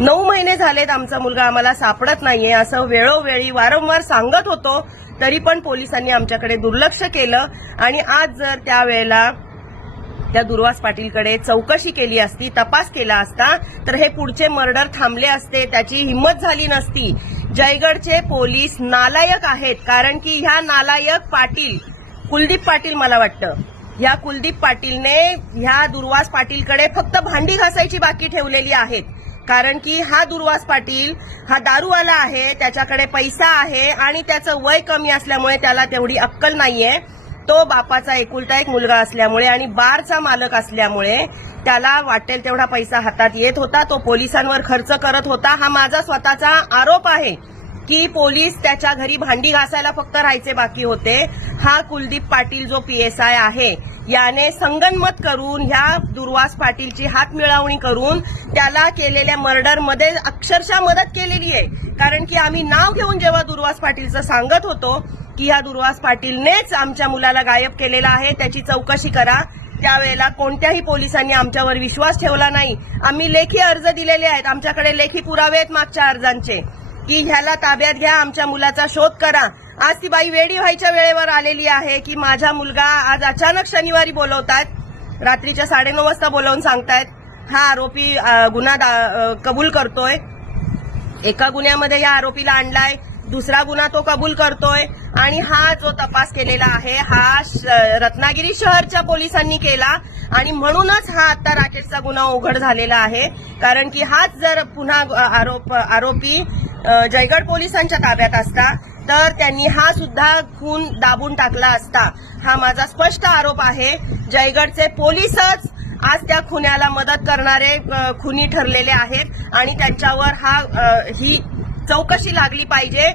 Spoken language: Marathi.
नऊ महिने झालेत आमचा मुलगा आम्हाला सापडत नाहीये. असं वेळोवेळी वारंवार सांगत होतो. तरी पण पोलिसांनी आमच्याकडे दुर्लक्ष केलं. आणि आज जर त्यावेळेला त्या दुर्वास पाटीलकडे चौकशी केली असती तपास केला असता तर हे पुढचे मर्डर थांबले असते त्याची हिंमत झाली नसती. जयगडचे पोलीस नालायक आहेत कारण की ह्या नालायक पाटील कुलदीप पाटील मला वाटतं ह्या कुलदीप पाटीलने ह्या दुर्वास पाटीलकडे फक्त भांडी घासायची बाकी ठेवलेली आहेत. कारण की हा दुर्वास पाटील हा दारूवाला आहे त्याच्याकडे पैसा आहे आणि त्याचं वय कमी असल्यामुळे त्याला तेवढी अक्कल नाहीये. तो बापाचा एकुलता एक मुलगा असल्यामुळे आणि बारचा मालक असल्यामुळे त्याला वाटेल तेवढा पैसा हातात येत होता. तो पोलिसांवर खर्च करत होता. हा माझा स्वतःचा आरोप आहे. की पोलीस त्याच्या घरी भांडी घासायला फक्त राहायचे बाकी होते. हा कुलदीप पाटील जो पीएसआय आहे याने संगनमत करून ह्या दुर्वास पाटीलची हात मिळवणी करून त्याला केलेल्या मर्डरमध्ये अक्षरशः मदत केलेली आहे. कारण की आम्ही नाव घेऊन जेव्हा दुर्वास पाटीलचं सांगत होतो की ह्या दुर्वास पाटीलनेच आमच्या मुलाला गायब केलेला आहे त्याची चौकशी करा. त्यावेळेला कोणत्याही पोलिसांनी आमच्यावर विश्वास ठेवला नाही. आम्ही लेखी अर्ज दिलेले आहेत. आमच्याकडे लेखी पुरावे आहेत मागच्या अर्जांचे. की ह्याला ताब्यात घ्या आमच्या मुलाचा शोध करा. आज ती बाई वेडी व्हायच्या वेळेवर आलेली आहे की माझा मुलगा आज अचानक शनिवारी बोलवतात रात्रीच्या साडेनऊ वाजता बोलवून सांगतायत हा आरोपी गुन्हा दा- कबूल करतोय. एका गुन्ह्यामध्ये या आरोपीला आणलाय दुसरा गुन्हा तो कबूल करतोय आणि हा जो तपास केलेला आहे हा श- रत्नागिरी शहरच्या पोलिसांनी केला आणि म्हणूनच हा आता राकेशचा गुन्हा उघड झालेला आहे. कारण की हाच जर पुन्हा आरोप आरोपी जयगड पोलिसांच्या ताब्यात असता तर त्यांनी हा सुद्धा खून दाबून टाकला असता. हा माझा स्पष्ट आरोप आहे. जयगडचे पोलीसच आज त्या खुन्याला मदत करणारे खुनी ठरलेले आहेत आणि त्यांच्यावर हा ही चौकशी लागली पाहिजे.